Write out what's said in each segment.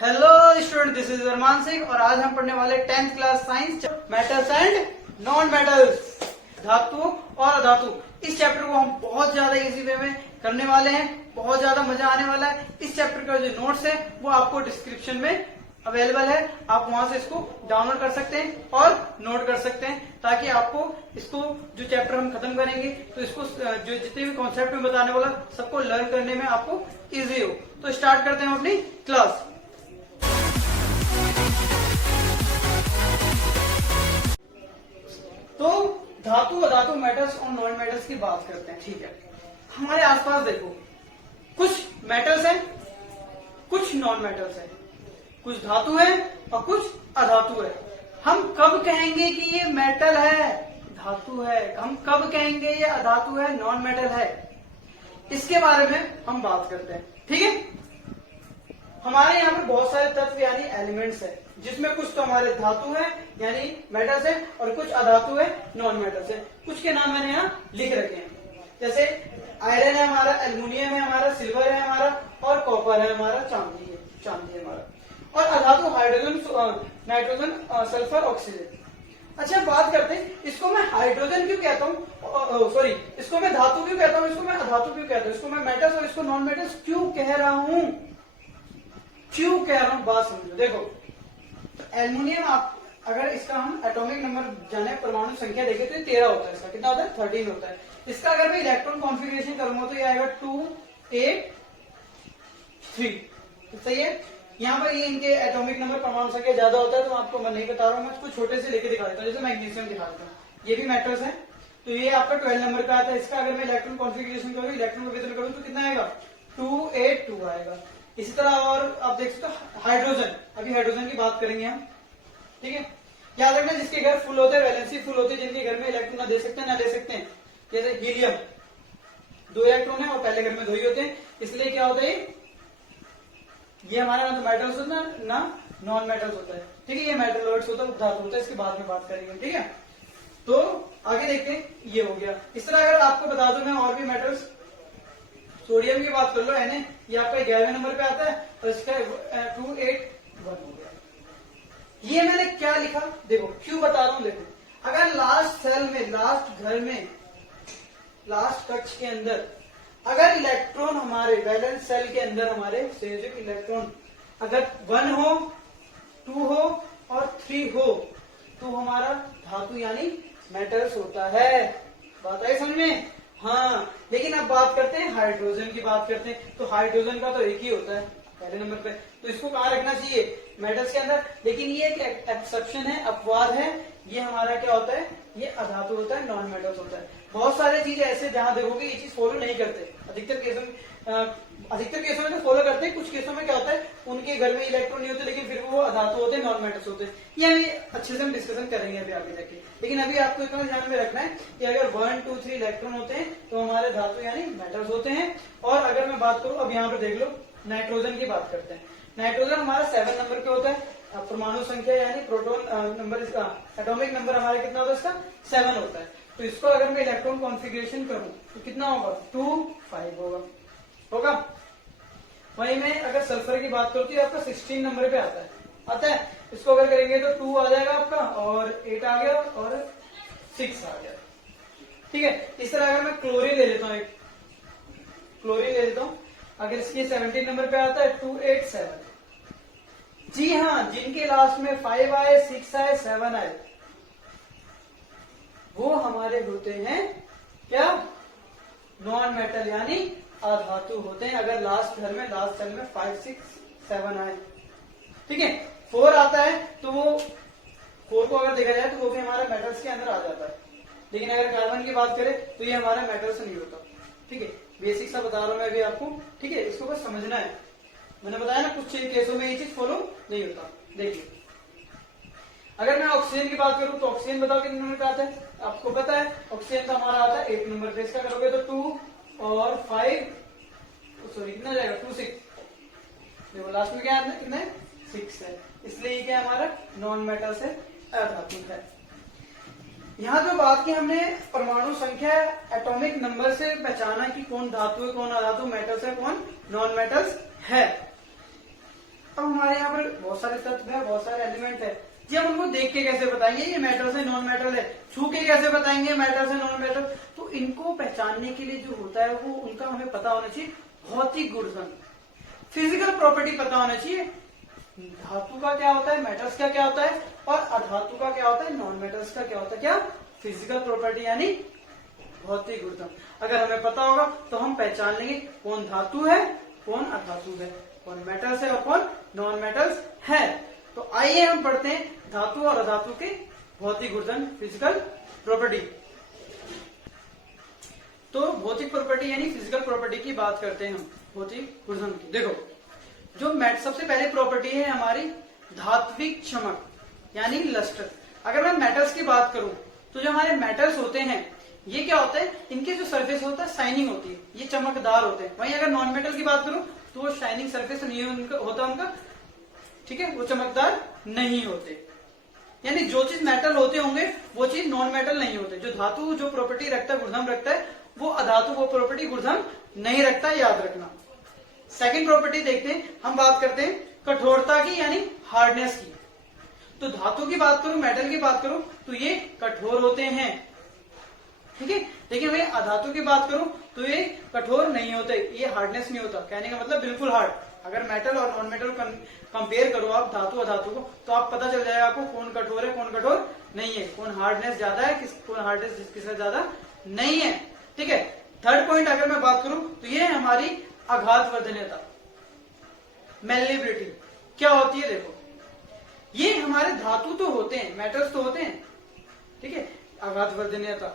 Hello student, this is अरमान सिंह और आज हम पढ़ने वाले 10th class science metals and non metals, धातु और अधातु। इस चैप्टर को हम बहुत ज्यादा इजी वे में करने वाले हैं, बहुत ज्यादा मजा आने वाला है। इस चैप्टर का जो नोट्स है वो आपको डिस्क्रिप्शन में अवेलेबल है, आप वहां से इसको डाउनलोड कर सकते हैं और नोट कर सकते हैं, ताकि आपको इसको जो चैप्टर हम खत्म करेंगे तो इसको जो जितने भी कॉन्सेप्ट में बताने वाला सबको लर्न करने में आपको इजी हो। तो स्टार्ट करते हैं अपनी क्लास। तो धातु अधातु मेटल्स और नॉन मेटल्स की बात करते हैं। ठीक है, हमारे आसपास देखो, कुछ मेटल्स हैं, कुछ नॉन मेटल्स हैं, कुछ धातु है और कुछ अधातु है। हम कब कहेंगे कि ये मेटल है, धातु है, हम कब कहेंगे ये अधातु है, नॉन मेटल है, इसके बारे में हम बात करते हैं। ठीक है, हमारे यहाँ पे बहुत सारे तत्व यानी एलिमेंट्स है, जिसमें कुछ तो हमारे धातु है यानी मेटल्स है और कुछ अधातु है, नॉन मेटल्स है। कुछ के नाम मैंने यहाँ लिख रखे हैं, जैसे आयरन है हमारा, एल्युमिनियम है हमारा, सिल्वर है हमारा और कॉपर है हमारा, चांदी है हमारा। और अधातु हाइड्रोजन, नाइट्रोजन, सल्फर, ऑक्सीजन। अच्छा, बात करते हैं, इसको मैं हाइड्रोजन क्यों कहता हूँ, सॉरी, इसको मैं धातु क्यों कहता हूँ, इसको मैं अधातु क्यों कहता हूँ, इसको मैं मेटल्स और इसको नॉन मेटल्स क्यों कह रहा हूँ, बात समझो। देखो, एल्युमिनियम, आप अगर इसका हम एटॉमिक नंबर जाने, परमाणु संख्या देखें तो 13 होता है। इसका कितना होता है? 13 होता है। इसका अगर मैं इलेक्ट्रॉन कॉन्फ़िगरेशन करूंगा तो ये आएगा 2 8 3। सही है। यहाँ पर ये इनके एटॉमिक नंबर, परमाणु संख्या ज्यादा होता है, तो आपको मैं नहीं बता रहा हूँ, मैं इसको छोटे से लेके दिखा देता हूँ। जैसे मैग्नीशियम दिखा देता हूँ, ये भी मेटल्स है, तो ये आपका 12 नंबर का आता है। इसका अगर मैं इलेक्ट्रॉन कॉन्फ़िगरेशन करूँ, इलेक्ट्रॉन का वितरण करूँ तो कितना आएगा? 2 8 2 आएगा। इसी तरह और आप देख सकते हो हाइड्रोजन, अभी हाइड्रोजन की बात करेंगे हम। ठीक है, याद रखना, जिसके घर फुल होते हैं, वैलेंसी फुल होते हैं, जिनके घर में इलेक्ट्रॉन ना दे सकते हैं ना ले सकते हैं, जैसे हीलियम, 2 इलेक्ट्रॉन है और पहले घर में 2 ही होते हैं, इसलिए क्या होता है, ये हमारा ना तो मेटल्स होता है ना नॉन मेटल्स होता है। ठीक है, ये मेटलॉइड्स होता है, धातु होता है, इसके बाद में बात करेंगे। ठीक है, तो आगे देखते हैं, ये हो गया। इस तरह अगर आपको बता दूं मैं और भी मेटल्स, सोडियम की बात कर लो, Na, ये आपका 11वें नंबर पे आता है और इसका 2 8 1 हो गया। ये मैंने क्या लिखा, देखो क्यों बता रहा हूं। देखो, अगर लास्ट सेल में, लास्ट घर में, लास्ट कक्ष के अंदर अगर इलेक्ट्रॉन हमारे वैलेंस सेल के अंदर हमारे संयोजक इलेक्ट्रॉन अगर 1 हो, 2 हो और 3 हो, तो हमारा धातु यानी मेटल्स होता है। बात आई समझ में? हाँ, लेकिन अब बात करते हैं हाइड्रोजन की बात करते हैं, तो हाइड्रोजन का तो एक ही होता है पहले नंबर पे, तो इसको कहाँ रखना चाहिए? मेटल्स के अंदर। लेकिन ये एक एक्सेप्शन है, अपवाद है, ये हमारा क्या होता है, ये अधातु होता है, नॉन मेटल्स होता है। बहुत सारी चीजें ऐसे जहां देखोगे ये चीज फॉलो नहीं करते, अधिकतर केसों में तो फॉलो करते हैं, कुछ केसों में क्या होता है, उनके घर में इलेक्ट्रॉन नहीं होते लेकिन फिर वो अधातु होते हैं, नॉन मेटल्स होते हैं। ये अभी अच्छे से हम डिस्कशन करेंगे अभी आगे जाके। लेकिन अभी आपको इतना ध्यान में रखना है कि अगर 1 2 3 इलेक्ट्रॉन होते हैं तो हमारे धातु यानी मेटल्स होते हैं। और अगर मैं बात करूं, अब यहाँ पर देख लो, नाइट्रोजन की बात करते हैं। नाइट्रोजन हमारा 7 नंबर पे होता है, परमाणु संख्या यानी प्रोटॉन नंबर, इसका एटॉमिक नंबर हमारा कितना होता है, इसका 7 होता है। तो इसको अगर मैं इलेक्ट्रॉन कॉन्फ़िगरेशन करूं तो कितना होगा? 2 5 होगा। वहीं में अगर सल्फर की बात करूं तो ये आपका 16 नंबर पे आता है। इसको अगर करेंगे तो 2 आ जाएगा आपका और 8 आ गया और 6 आ गया। ठीक है, इस तरह अगर मैं क्लोरीन ले लेता हूँ, एक क्लोरीन ले लेता हूँ, अगर इसकी 17 नंबर पे आता है 2 8 7। जी हाँ, जिनके लास्ट में 5 आए, 6 आए, 7 आए, वो हमारे होते हैं क्या? नॉन मेटल यानी अधातु होते हैं। अगर लास्ट घर में, लास्ट सेल में 5 6 7 आए। ठीक है, 4 आता है तो वो 4 को अगर देखा जाए तो वो भी हमारे मेटल्स के अंदर आ जाता है। लेकिन अगर कार्बन की बात करें तो ये हमारा मेटल्स नहीं होता। ठीक है, बेसिक सा बता रहा हूं मैं अभी आपको। ठीक है, इसको बस समझना है। मैंने बताया ना, कुछ केसों में ये चीज फॉलो नहीं होता। देखिए, अगर मैं ऑक्सीजन की बात करूं तो ऑक्सीजन बताओ कितने नंबर पे आता है? आपको पता है, ऑक्सीजन का हमारा आता है 8 नंबर पे। इसका करोगे तो 2 और 5, सॉरी कितना जाएगा? 2 6। देखो लास्ट में क्या है, कितने? 6 है, इसलिए ये क्या हमारा नॉन मेटल्स है, अधातु है। यहाँ जो बात की हमने परमाणु संख्या, एटॉमिक नंबर से पहचाना कि कौन धातु है, कौन अधातु, मेटल्स है, कौन नॉन मेटल्स है। अब हमारे यहाँ पर बहुत सारे तत्व है, बहुत सारे एलिमेंट है जी, हम उनको देख के कैसे बताएंगे ये मेटल से नॉन मेटल है, छू के कैसे बताएंगे मेटल से नॉन मेटल। तो इनको पहचानने के लिए जो होता है वो उनका हमें पता होना चाहिए भौतिक गुणधर्म, फिजिकल प्रॉपर्टी पता होना चाहिए। धातु का क्या होता है, मेटल्स का क्या होता है, और अधातु का क्या होता है, नॉन मेटल्स का क्या होता है, क्या फिजिकल प्रॉपर्टी यानी भौतिक गुणधर्म। अगर हमें पता होगा तो हम पहचान लेंगे कौन धातु है, कौन अधातु है, कौन मेटल्स है और कौन नॉन मेटल्स है। तो आइए हम पढ़ते हैं धातु और अधातु के भौतिक गुणधर्म, फिजिकल प्रॉपर्टी। तो भौतिक प्रॉपर्टी यानी फिजिकल प्रॉपर्टी की बात करते हैं हम, भौतिक गुणधर्म की। देखो जो सबसे पहले प्रॉपर्टी है हमारी धात्विक चमक यानी लस्टर। अगर मैं मेटल्स की बात करूं तो जो हमारे मेटल्स होते हैं ये क्या होता है, इनके जो सरफेस होता है शाइनिंग होती है, ये चमकदार होते हैं। वहीं अगर नॉन मेटल की बात करूं तो वो शाइनिंग सरफेस नहीं होता उनका, ठीक है, वो चमकदार नहीं होते। यानी जो चीज मेटल होते होंगे वो चीज नॉन मेटल नहीं होते। जो धातु जो प्रॉपर्टी रखता है, गुणधर्म रखता है, वो अधातु वो प्रॉपर्टी गुणधर्म नहीं रखता, याद रखना। सेकंड प्रॉपर्टी देखते हैं, हम बात करते हैं कठोरता की यानी हार्डनेस की। तो धातु की बात करूं, मेटल की बात करूं तो ये कठोर होते हैं, ठीक है। लेकिन मैं अधातु की बात करूं तो ये कठोर नहीं होते, ये हार्डनेस नहीं होता। कहने का मतलब बिल्कुल हार्ड। अगर मेटल और नॉन मेटल कंपेयर करो आप धातु अधातु को, तो आप पता चल जाएगा आपको कौन कठोर है कौन कठोर नहीं है, कौन हार्डनेस ज्यादा है कौन हार्डनेस किससे ज्यादा नहीं है, ठीक है। थर्ड पॉइंट अगर मैं बात करूं तो ये है हमारी आघात वर्धनीयता, मेलेबिलिटी। क्या होती है देखो, ये हमारे धातु तो होते हैं, मेटल्स तो होते हैं, ठीक है, आघात वर्धनीयता,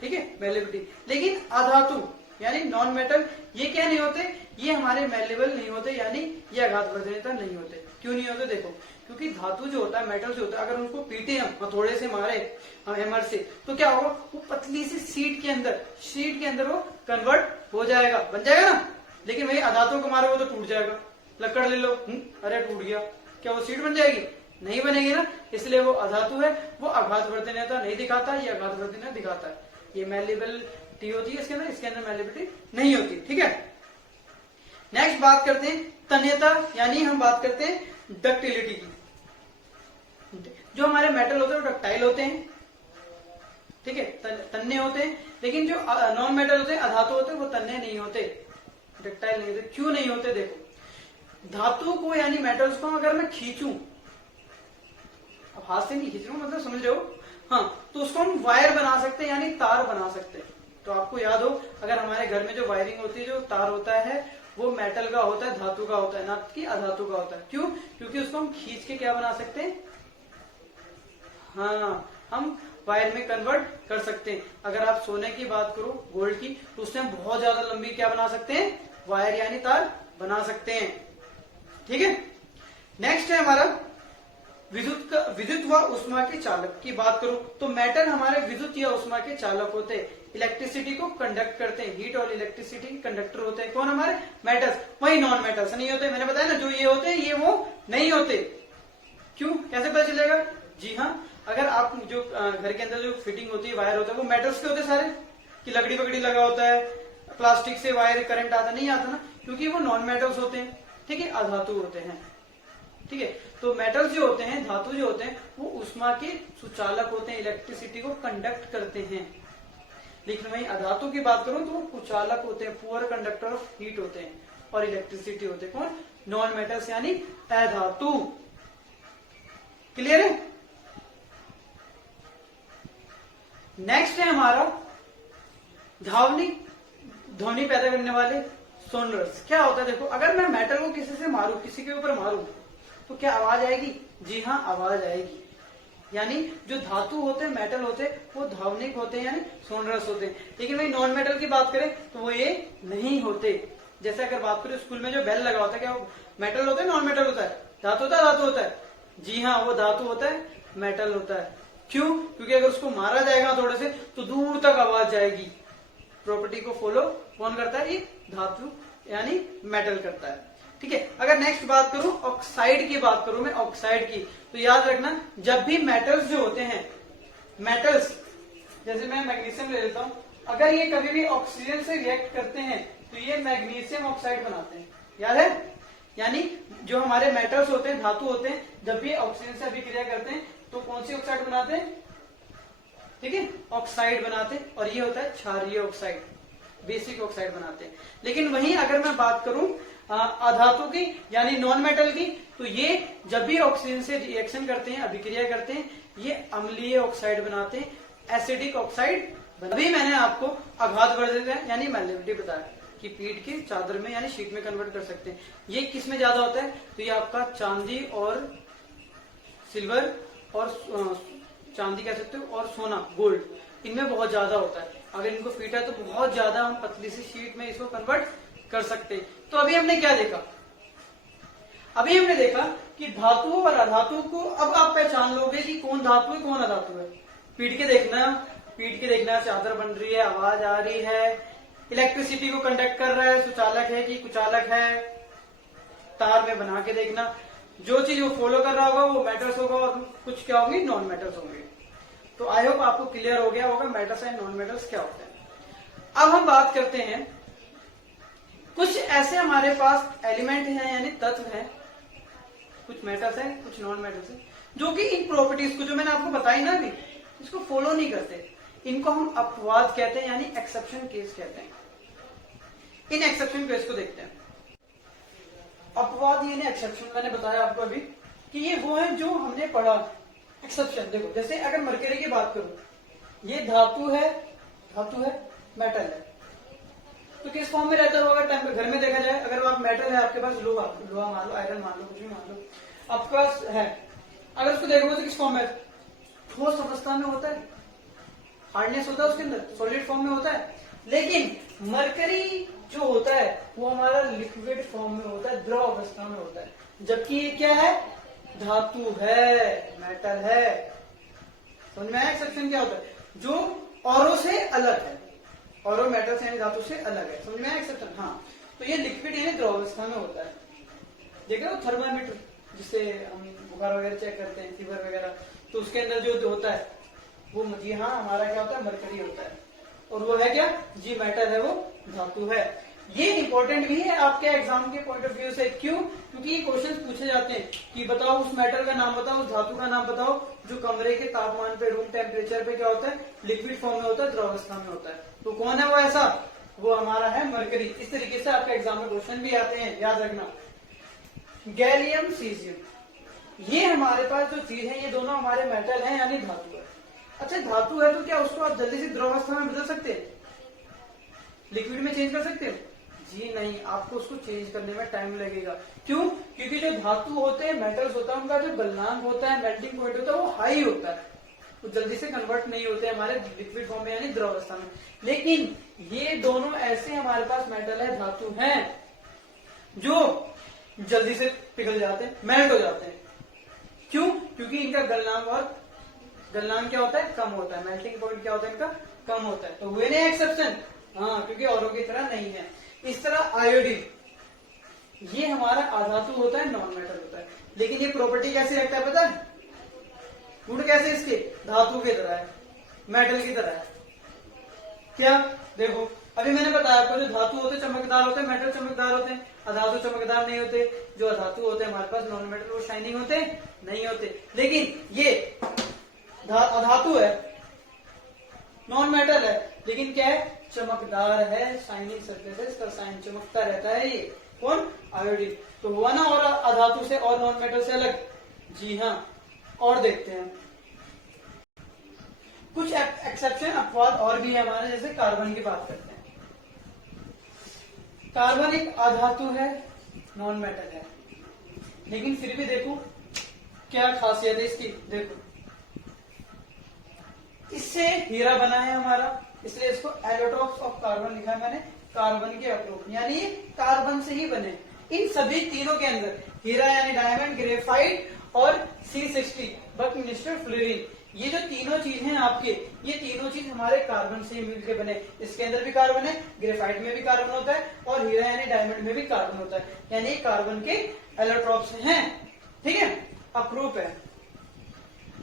ठीक है, मेलेबिलिटी। लेकिन अधातु यानी नॉन मेटल ये क्या नहीं होते, ये हमारे मेलेबल नहीं होते, यानी ये आघात वर्धनीयता नहीं होते। क्यों नहीं होते देखो, क्योंकि धातु जो होता है, मेटल जो होता है, अगर उनको पीटे हम हथौड़े से मारे हम हैमर से, तो क्या होगा, वो पतली सी शीट के अंदर वो कन्वर्ट हो जाएगा, बन जाएगा ना। लेकिन वही अधातु को मारे वो तो टूट जाएगा। लकड़ ले लो, अरे टूट गया, क्या वो शीट बन जाएगी, नहीं बनेगी ना। इसलिए वो अधातु है, वो आघात वर्धनीयता नहीं दिखाता, ये आघात वर्धनीयता दिखाता है। ये मेलेबिलिटी होती है इसके अंदर मेलेबिलिटी नहीं होती, ठीक है। नेक्स्ट बात करते हैं तन्यता, यानी हम बात करते हैं डक्टिलिटी की। जो हमारे मेटल होते हैं वो डक्टाइल होते हैं, ठीक है, तन्ने होते हैं। लेकिन जो नॉन मेटल होते हैं, अधातु होते हैं, वो तन्ने नहीं होते, डक्टाइल नहीं होते। क्यों नहीं होते देखो, धातु को यानी मेटल्स को अगर मैं खींचूं, अब हाथ से नहीं खींच रहा हूं, मतलब समझ रहे हो, हाँ, तो उसको हम वायर बना सकते हैं यानी तार बना सकते हैं। तो आपको याद हो, अगर हमारे घर में जो वायरिंग होती है, जो तार होता है, वो मेटल का होता है, धातु का होता है, ना कि अधातु का होता है। क्यों, क्योंकि उसको हम खींच के क्या बना सकते हैं, हाँ, हम वायर में कन्वर्ट कर सकते हैं। अगर आप सोने की बात करो, गोल्ड की, तो उससे हम बहुत ज्यादा लंबी क्या बना सकते हैं, वायर यानी तार बना सकते हैं, ठीक है। नेक्स्ट है हमारा विद्युत व उष्मा के चालक की बात करूं तो मेटल हमारे विद्युत या उष्मा के चालक होते हैं, इलेक्ट्रिसिटी को कंडक्ट करते हैं, हीट और इलेक्ट्रिसिटी के कंडक्टर होते हैं। कौन, हमारे मेटल्स। वही नॉन मेटल्स नहीं होते, मैंने बताया ना, जो ये होते हैं ये वो नहीं होते। क्यों, कैसे पता चलेगा, जी हाँ, अगर आप जो घर के अंदर जो फिटिंग होती है, वायर होता है, वो मेटल्स के होते हैं सारे, कि लकड़ी पकड़ी लगा होता है, प्लास्टिक से वायर करंट आता नहीं आता ना, क्योंकि वो नॉन मेटल्स होते हैं, ठीक है, अधातु होते हैं, ठीक है। तो मेटल्स जो होते हैं, धातु जो होते हैं, वो उष्मा के सुचालक होते हैं, इलेक्ट्रिसिटी को कंडक्ट करते हैं। लेकिन वही अधातु की बात करूं तो वो कुचालक होते हैं, पुअर कंडक्टर ऑफ हीट होते हैं और इलेक्ट्रिसिटी होते हैं। कौन, नॉन मेटल्स यानी अधातु। क्लियर है। नेक्स्ट है हमारा ध्वनि पैदा करने वाले सोनर्स। क्या होता है देखो, अगर मैं मेटल को किसी से मारूं, किसी के ऊपर मारूं, तो क्या आवाज आएगी, जी हाँ, आवाज आएगी। यानी जो धातु होते हैं, मेटल होते हैं, वो ध्वनिक होते हैं यानी सोनरस होते हैं। लेकिन वही नॉन मेटल की बात करें तो वो ये नहीं होते। जैसे अगर बात करें स्कूल में जो बेल लगा होता है, क्या वो मेटल होता है नॉन मेटल होता है, धातु होता है धातु होता है, जी हाँ, वो धातु होता है, मेटल होता है। क्यों, क्योंकि अगर उसको मारा जाएगा थोड़े से तो दूर तक आवाज जाएगी। प्रॉपर्टी को फॉलो कौन करता है, ये धातु यानी मेटल करता है, ठीक है। अगर नेक्स्ट बात करूं ऑक्साइड की बात करूं मैं, ऑक्साइड की, तो याद रखना, जब भी मेटल्स जो होते हैं, मेटल्स जैसे मैं मैग्नीशियम ले लेता हूं, अगर ये कभी भी ऑक्सीजन से रिएक्ट करते हैं तो ये मैग्नीशियम ऑक्साइड बनाते हैं, याद है। यानी जो हमारे मेटल्स होते हैं, धातु होते हैं, जब भी ऑक्सीजन से अभिक्रिया करते हैं तो कौन सी ऑक्साइड बनाते हैं? ठीक है, ऑक्साइड बनाते हैं, और ये होता है क्षारीय ऑक्साइड, बेसिक ऑक्साइड बनाते हैं। लेकिन वहीं अगर मैं बात करूं अधातु की यानी नॉन मेटल की, तो ये जब भी ऑक्सीजन से रिएक्शन करते हैं, अभिक्रिया करते हैं, ये अम्लीय ऑक्साइड बनाते हैं, एसिडिक ऑक्साइड। अभी मैंने आपको अघात वर्धित यानी मैलिबिलिटी बताया कि पीठ की चादर में यानी शीट में कन्वर्ट कर सकते हैं। ये किस में ज्यादा होता है? तो ये आपका चांदी और सिल्वर और चांदी कह सकते हो और सोना, गोल्ड, इनमें बहुत ज्यादा होता है। अगर इनको फीटा है तो बहुत ज्यादा हम पतली सी शीट में इसको कन्वर्ट कर सकते हैं। तो अभी हमने क्या देखा? अभी हमने देखा कि धातु और अधातु को अब आप पहचान लोगे कि कौन धातु है कौन अधातु है। पीट के देखना, चादर बन रही है, आवाज आ रही है, इलेक्ट्रिसिटी को कंडक्ट कर रहा है, सुचालक है कि कुचालक है, तार में बना के देखना, जो चीज वो फॉलो कर रहा होगा वो मेटल्स होगा और कुछ क्या होंगे? नॉन मेटल्स होंगे। तो आई होप आपको क्लियर हो गया होगा मेटल्स एंड नॉन मेटल्स क्या होते हैं। अब हम बात करते हैं कुछ ऐसे हमारे पास एलिमेंट हैं यानी तत्व हैं, कुछ मेटल्स हैं कुछ नॉन मेटल्स हैं, जो कि इन प्रॉपर्टीज को जो मैंने आपको बताई ना अभी, इसको फॉलो नहीं करते। इनको हम अपवाद कहते हैं यानी एक्सेप्शन केस कहते हैं। इन एक्सेप्शन केस को देखते हैं। अपवाद यानी एक्सेप्शन, मैंने बताया आपको अभी कि ये वो है जो हमने पढ़ा। एक्सेप्शन देखो, जैसे अगर मरकरी की बात करूं, ये धातु है मेटल है, तो किस फॉर्म में रहता होगा? घर में देखा जाए, अगर आप मेटल है आपके पास, लोहा मान लो, आयरन मान लो, कुछ भी मान लो आपके पास है, अगर उसको देखोगे तो किस फॉर्म में? ठोस अवस्था में होता है, हार्डनेस होता है उसके अंदर, सॉलिड फॉर्म में होता है। लेकिन मरकरी जो होता है वो हमारा लिक्विड फॉर्म में होता है, द्रव अवस्था में होता है, जबकि ये क्या है? धातु है, मेटल है। समझ में आया एक्सेप्शन क्या होता है? जो औरों से अलग है, औरों मेटल से यानी धातु से अलग है। समझ में आया एक्सेप्शन? हाँ, तो ये लिक्विड यानी द्रव अवस्था में होता है। देखो थर्मामीटर जिससे हम बुखार वगैरह चेक करते हैं, फीवर वगैरह, तो उसके अंदर जो होता है वो जी हाँ हमारा क्या होता है? मरकरी होता है। और वो है क्या? जी मेटल है, वो धातु है। ये इंपॉर्टेंट भी है आपके एग्जाम के पॉइंट ऑफ व्यू से। क्यों? क्योंकि ये क्वेश्चंस पूछे जाते हैं कि बताओ उस मेटल का नाम बताओ, उस धातु का नाम बताओ जो कमरे के तापमान पे, रूम टेम्परेचर पे क्या होता है? लिक्विड फॉर्म में होता है, द्रव अवस्था में होता है। तो कौन है वो ऐसा? वो हमारा है मरकरी। इस तरीके से आपके एग्जाम में क्वेश्चन भी आते हैं, याद रखना। गैलियम, सीजियम, ये हमारे पास जो चीज है, ये दोनों हमारे मेटल है यानी धातु है। अच्छा, धातु है तो क्या उसको आप जल्दी से द्रव अवस्था में बदल सकते हैं? लिक्विड में चेंज कर सकते हैं? जी नहीं, आपको उसको चेंज करने में टाइम लगेगा। क्यों? क्योंकि जो धातु होते हैं, मेटल्स होता है, उनका जो गलनांक होता है, मेल्टिंग पॉइंट होता है, वो हाई होता है, वो जल्दी से कन्वर्ट नहीं होते हमारे लिक्विड फॉर्म में यानी द्रव अवस्था में। लेकिन ये दोनों ऐसे हमारे पास मेटल है, धातु हैं, जो जल्दी से पिघल जाते हैं, मेल्ट हो जाते हैं। क्यों? क्योंकि इनका गलनांक क्या होता है? कम होता है। मेल्टिंग पॉइंट क्या होता है इनका? कम होता है। तो हुए नहीं एक्सेप्शन? हाँ, क्योंकि औरों की तरह नहीं है। इस तरह आयोडीन, ये हमारा अधातु होता है, नॉन मेटल होता है। लेकिन ये प्रॉपर्टी कैसे रखता है पता है? गुण कैसे इसके? धातु की तरह है, मेटल की तरह है। क्या? देखो अभी मैंने बताया आपको, जो धातु होते चमकदार होते हैं, मेटल चमकदार होते हैं, अधातु चमकदार नहीं होते। जो अधातु होते हैं हमारे पास नॉन मेटल, वो शाइनिंग होते नहीं होते। लेकिन ये अधातु है, नॉन मेटल है, लेकिन क्या है? चमकदार है, शाइनिंग सरफेस है, इसका साइन चमकता रहता है। ये कौन? आयोडीन। तो हुआ ना और अधातु से और नॉन मेटल से अलग? जी हाँ। और देखते हैं कुछ एक्सेप्शन, अपवाद और भी है हमारे, जैसे कार्बन की बात करते हैं। कार्बन एक अधातु है, नॉन मेटल है, लेकिन फिर भी देखो क्या खासियत है इसकी। देखो इससे हीरा बना है हमारा, इसलिए इसको एलोट्रॉप्स ऑफ कार्बन लिखा है मैंने, कार्बन के अप्रोप, यानी ये कार्बन से ही बने। इन सभी तीनों के अंदर हीरा यानी डायमंड, ग्रेफाइट और C60 बकमिंस्टर फ्लोरीन, ये जो तीनों चीज हैं आपके, ये तीनों चीज हमारे कार्बन से ही मिलकर बने। इसके अंदर भी कार्बन है, ग्रेफाइट में भी कार्बन होता है, और हीरा यानी डायमंड में भी कार्बन होता है, यानी कार्बन के एलोट्रॉप्स हैं। ठीक है, अप्रूप है।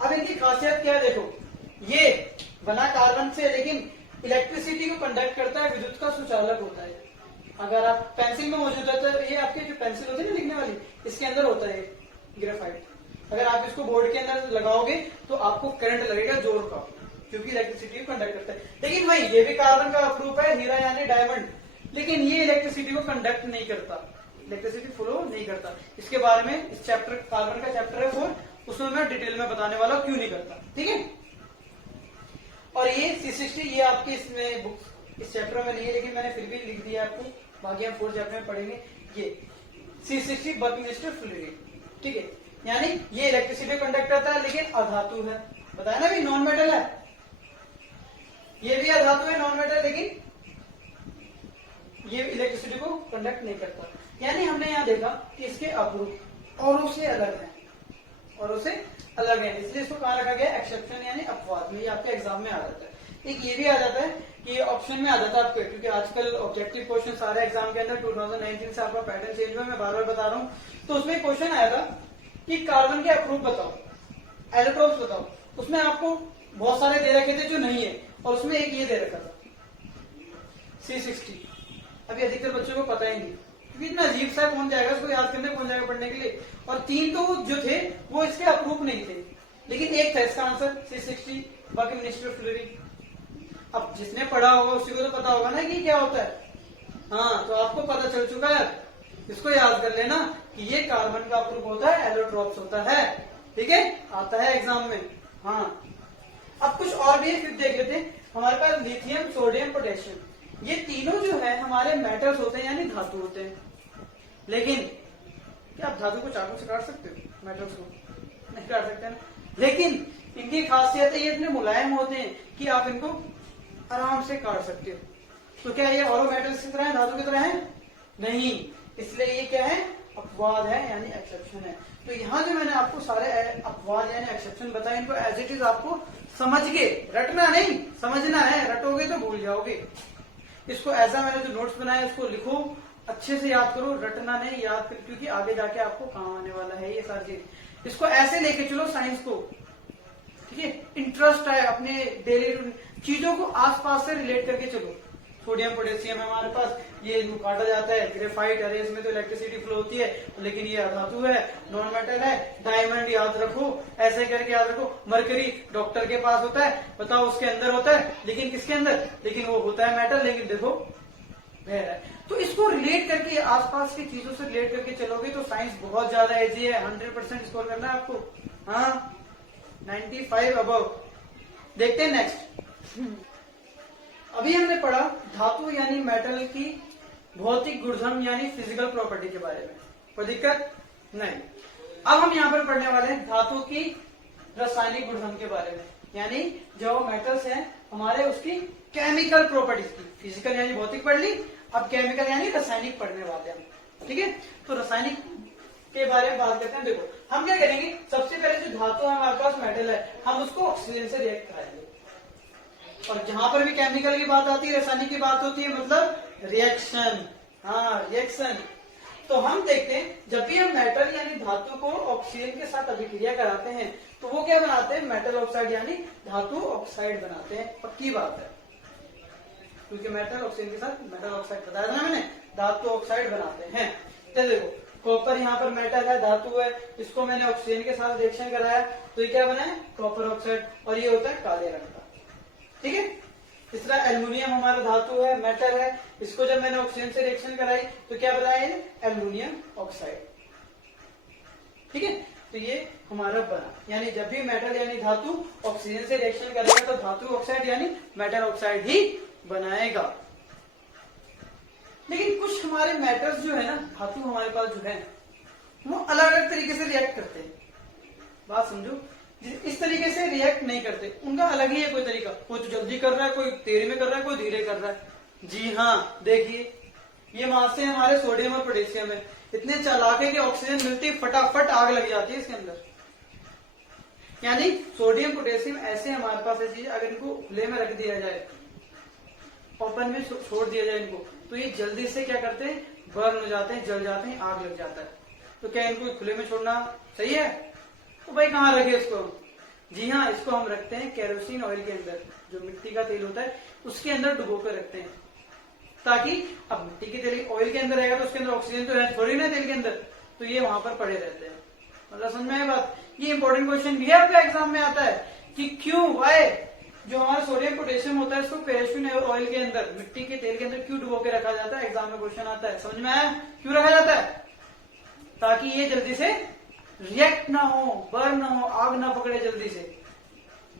अब इनकी खासियत क्या है? देखो ये बना कार्बन से, लेकिन इलेक्ट्रिसिटी को कंडक्ट करता है, विद्युत का सुचालक होता है। अगर आप पेंसिल में मौजूद है तो ये आपकी जो पेंसिल होती है ना लिखने वाली, इसके अंदर होता है ग्रेफाइट। अगर आप इसको बोर्ड के अंदर लगाओगे तो आपको करंट लगेगा जोर का, क्योंकि इलेक्ट्रिसिटी को कंडक्ट करता है। लेकिन वही ये भी कार्बन का प्रूफ है, हीरा यानी डायमंड, लेकिन ये इलेक्ट्रिसिटी को कंडक्ट नहीं करता, इलेक्ट्रिसिटी फ्लो नहीं करता। इसके बारे में इस चैप्टर, कार्बन का चैप्टर है 4, उसमें मैं डिटेल में बताने वाला हूं क्यों नहीं करता, ठीक है। और ये C60 ये आपकी इसमें बुक इस चैप्टर में नहीं है, लेकिन मैंने फिर भी लिख दिया आपको, बाकी हम 4 चैप्टर में पढ़ेंगे। ये C60 बकिंगस्टर फ्लूइड, ठीक है, यानी ये इलेक्ट्रिसिटी कंडक्ट करता है लेकिन अधातु है, बताया ना भी नॉन मेटल है, ये भी अधातु है नॉन मेटल, लेकिन ये इलेक्ट्रिसिटी को कंडक्ट नहीं करता। यानी हमने यहाँ देखा कि इसके अप्रूव औरों से अलग है, औरों से अलग है, इसलिए इसको कहाँ रखा गया, एक्सेप्शन यानी अपवाद में। ये आपके एग्जाम में आ जाता है। एक ये भी आ जाता है कि ऑप्शन में आ जाता है आपको, क्योंकि आजकल ऑब्जेक्टिव क्वेश्चन सारे एग्जाम के अंदर 2019 से आपका पैटर्न चेंज हुआ, मैं बार बार बता रहा हूँ। तो उसमें क्वेश्चन आया था कि कार्बन के अप्रूव बताओ, एलोट्रोप्स बताओ, उसमें आपको बहुत सारे दे रखे थे जो नहीं है, और उसमें एक ये दे रखा था C60। अभी अधिकतर बच्चों को पता ही नहीं, क्योंकि इतना अजीब सा कौन जाएगा उसको याद करने, कौन जाएगा पढ़ने के लिए। और 3 तो जो थे वो इसके अप्रूव नहीं थे, लेकिन एक था इसका आंसर C60 बकिंगस्टर फ्लूइड। अब जिसने पढ़ा होगा उसी को तो पता होगा ना कि क्या होता है। हाँ, तो आपको पता चल चुका है, इसको याद कर लेना कि ये कार्बन का अप्रूव होता है, एलोट्रोप्स होता है, ठीक है, आता है एग्जाम में। हाँ, अब कुछ और भी फिर देख लेते हैं। हमारे पास लिथियम, सोडियम, पोटेशियम, ये तीनों जो है हमारे मेटल्स होते हैं, यानी धातु होते हैं। लेकिन क्या आप धातु को चाकू से काट सकते हो? मेटल्स को नहीं काट सकते ना। लेकिन इनकी खासियत है ये इतने मुलायम होते हैं कि आप इनको आराम से काट सकते हो। तो क्या ये और मेटल्स की तरह है, धातु की तरह है? नहीं, इसलिए ये क्या है, अपवाद है, यानी एक्सेप्शन है। तो यहाँ जो मैंने आपको सारे अपवाद यानी एक्सेप्शन बताए, इनको एज इट इज आपको समझ के, रटना नहीं, समझना है, रटोगे तो भूल जाओगे। इसको ऐसा मैंने जो नोट्स बनाए उसको लिखो, अच्छे से याद करो, रटना नहीं, याद करो, क्योंकि आगे जाके आपको काम आने वाला है ये सारी चीज। इसको ऐसे लेके चलो साइंस को, ठीक है, इंटरेस्ट है, अपने डेली चीजों को आसपास से रिलेट करके चलो। सोडियम, पोटेशियम है हमारे पास, ये इनको काटा जाता है, ग्रेफाइट, अरे इसमें तो इलेक्ट्रिसिटी फ्लो होती है, लेकिन ये अधातु है, नॉन मेटल है। डायमंड याद रखो, ऐसे करके याद रखो। मरकरी डॉक्टर के पास होता है, बताओ उसके अंदर होता है, लेकिन किसके अंदर, लेकिन वो होता है मेटल, लेकिन देखो बहर है। तो इसको रिलेट करके, आसपास की चीजों से रिलेट करके चलोगे तो साइंस बहुत ज्यादा इजी है। 100% स्कोर करना है आपको, हाँ, 95 अबव। देखते हैं नेक्स्ट। अभी हमने पढ़ा धातु यानी मेटल की भौतिक गुणधर्म यानी फिजिकल प्रॉपर्टी के बारे में, कोई दिक्कत नहीं। अब हम यहाँ पर पढ़ने वाले हैं धातु की रासायनिक गुणधर्म के बारे में, यानी जो मेटल्स हैं हमारे उसकी केमिकल प्रॉपर्टीज की। फिजिकल यानी भौतिक पढ़ ली, अब केमिकल यानी रासायनिक पढ़ने वाले हैं, ठीक है। तो रासायनिक के बारे में बात करते हैं। देखो हम क्या करेंगे, सबसे पहले जो धातु है हमारे पास मेटल है, हम उसको ऑक्सीजन से रिएक्ट कराएंगे। और जहां पर भी केमिकल की बात आती है, रासायनिक की बात होती है, मतलब रिएक्शन, हाँ रिएक्शन। तो हम देखते हैं जब भी हम मेटल यानी धातु को ऑक्सीजन के साथ अभिक्रिया कराते हैं तो वो क्या बनाते हैं, मेटल ऑक्साइड यानी धातु ऑक्साइड बनाते हैं। पक्की बात है, क्योंकि मेटल ऑक्सीजन के साथ मेटल ऑक्साइड बताया था ना मैंने, धातु ऑक्साइड बनाते हैं। तो देखो कॉपर यहाँ पर मेटल है, धातु है, इसको मैंने ऑक्सीजन के साथ रिएक्शन कराया तो ये क्या बना है, कॉपर ऑक्साइड, और ये होता है काले रंग का, ठीक है। इस तरह एल्युमिनियम हमारा धातु है, मेटल है, इसको जब मैंने ऑक्सीजन से रिएक्शन कराई तो क्या बनाया, एल्युमिनियम ऑक्साइड, ठीक है। तो ये हमारा बना, यानी जब भी मेटल यानी धातु ऑक्सीजन से रिएक्शन करेगा तो धातु ऑक्साइड यानी मेटल ऑक्साइड ही बनाएगा। लेकिन कुछ हमारे मेटल्स जो है ना, धातु हमारे पास जो है, वो अलग अलग तरीके से रिएक्ट करते हैं। बात समझो, इस तरीके से रिएक्ट नहीं करते, उनका अलग ही है कोई तरीका। कोई तो जल्दी कर रहा है, कोई तेज में कर रहा है, कोई धीरे कर रहा है। जी हाँ, देखिए ये मासे हमारे सोडियम और पोटेशियम है, इतने चालाक है कि ऑक्सीजन मिलती फटाफट आग लग जाती है इसके अंदर। यानी सोडियम पोटेशियम ऐसे हमारे पास है चीज, अगर इनको खुले में रख दिया जाए, ओपन में छोड़ दिया जाए इनको, तो ये जल्दी से क्या करते हैं, बर्न हो जाते हैं, जल जाते हैं, आग लग जाता है। तो क्या इनको खुले में छोड़ना सही है? तो भाई कहाँ रखे इसको? जी हाँ, इसको हम रखते हैं केरोसिन ऑयल के अंदर, जो मिट्टी का तेल होता है उसके अंदर डुबो कर रखते हैं। ताकि अब मिट्टी के तेल ऑयल के अंदर रहेगा तो उसके अंदर ऑक्सीजन तो है थोड़ी ना तेल के अंदर, तो ये वहां पर पड़े रहते हैं। मतलब समझ में आई बात। ये इंपॉर्टेंट क्वेश्चन भी है आपका एग्जाम में आता है कि क्यों वाई जो हमारा सोडियम पोटेशियम होता है इसको पैराफिन ऑयल के अंदर मिट्टी के तेल के अंदर क्यों डुबो के रखा जाता है, एग्जाम में क्वेश्चन आता है। समझ में आया क्यों रखा जाता है? ताकि ये जल्दी से रिएक्ट ना हो, बर्न ना हो, आग ना पकड़े जल्दी से।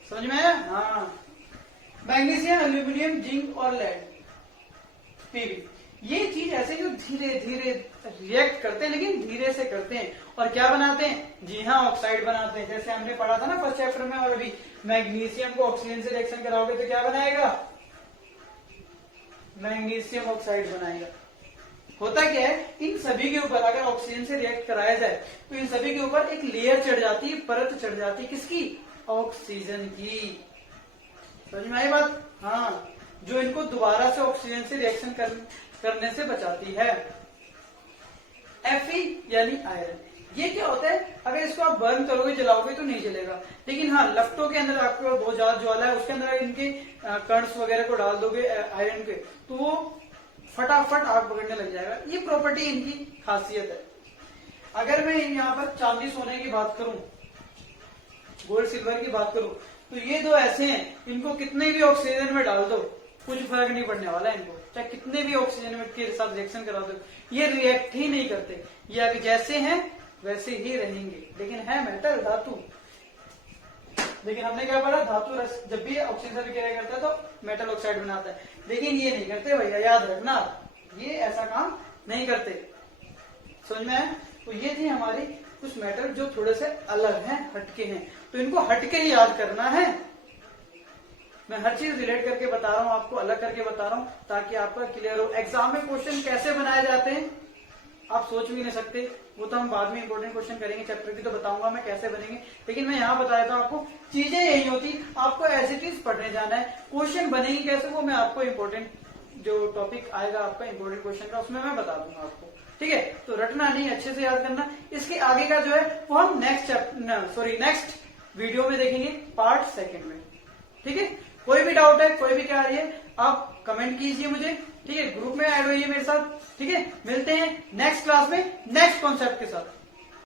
समझ में आया? हाँ। मैग्नीशियम, एल्यूमिनियम, जिंक और लेड, पीवी, ये चीज ऐसे जो धीरे धीरे रिएक्ट करते हैं, लेकिन धीरे से करते हैं और क्या बनाते हैं? जी हाँ, ऑक्साइड बनाते हैं। जैसे हमने पढ़ा था ना फर्स्ट चैप्टर में, और अभी मैग्नीशियम को ऑक्सीजन से रिएक्शन कराओगे तो क्या बनाएगा? मैग्नीशियम ऑक्साइड बनाएगा। होता क्या है, इन सभी के ऊपर अगर ऑक्सीजन से रिएक्ट कराया जाए तो इन सभी के ऊपर एक लेयर चढ़ जाती है, परत चढ़ जाती है, किसकी? ऑक्सीजन की। समझ में आई बात? हाँ, जो इनको दोबारा से ऑक्सीजन से रिएक्शन करने से बचाती है। Fe यानी आयरन, ये क्या होता है? अगर इसको आप बर्न करोगे, जलाओगे तो नहीं जलेगा, लेकिन हाँ लफ्टों के अंदर आपको बहुत ज्यादा ज्वाला है, उसके अंदर इनके कणस वगैरह को डाल दोगे आयरन के, तो वो फटाफट आग पकड़ने लग जाएगा। ये प्रॉपर्टी इनकी खासियत है। अगर मैं यहाँ पर चांदी सोने की बात करूं, गोल्ड सिल्वर की बात करूं, तो ये दो ऐसे हैं, इनको कितने भी ऑक्सीजन में डाल दो कुछ फर्क नहीं पड़ने वाला इनको, चाहे कितने भी ऑक्सीजन में के साथ रिएक्शन करा दो, ये रिएक्ट ही नहीं करते। ये अभी जैसे हैं वैसे ही रहेंगे, लेकिन है मेटल, धातु। लेकिन हमने क्या पढ़ा? धातु रस जब भी ऑक्सीजन से विक्रिया करता है तो मेटल ऑक्साइड बनाता है, लेकिन ये नहीं करते भैया, याद रखना, ये ऐसा काम नहीं करते। समझ में आया? तो ये थी हमारी कुछ मेटल जो थोड़े से अलग हैं, हटके हैं, तो इनको हटके ही याद करना है। मैं हर चीज रिलेट करके बता रहा हूं आपको, अलग करके बता रहा हूं ताकि आपका क्लियर हो। एग्जाम में क्वेश्चन कैसे बनाए जाते हैं आप सोच भी नहीं सकते, वो तो हम बाद में इंपॉर्टेंट क्वेश्चन करेंगे, चैप्टर की तो बताऊंगा मैं कैसे बनेंगे, लेकिन मैं यहाँ बताया था आपको चीजें यही होती, आपको एज इट इज पढ़ने जाना है। क्वेश्चन बनेगी कैसे वो मैं आपको इंपॉर्टेंट जो टॉपिक आएगा आपका इंपॉर्टेंट क्वेश्चन का उसमें मैं बता दूंगा आपको, ठीक है? तो रटना नहीं, अच्छे से याद करना। इसके आगे का जो है वो हम नेक्स्ट वीडियो में देखेंगे, पार्ट सेकेंड में, ठीक है? कोई भी डाउट है, कोई भी क्या है, आप कमेंट कीजिए मुझे, ठीक है? ग्रुप में ऐड होइए मेरे साथ, ठीक है? मिलते हैं नेक्स्ट क्लास में नेक्स्ट कॉन्सेप्ट के साथ।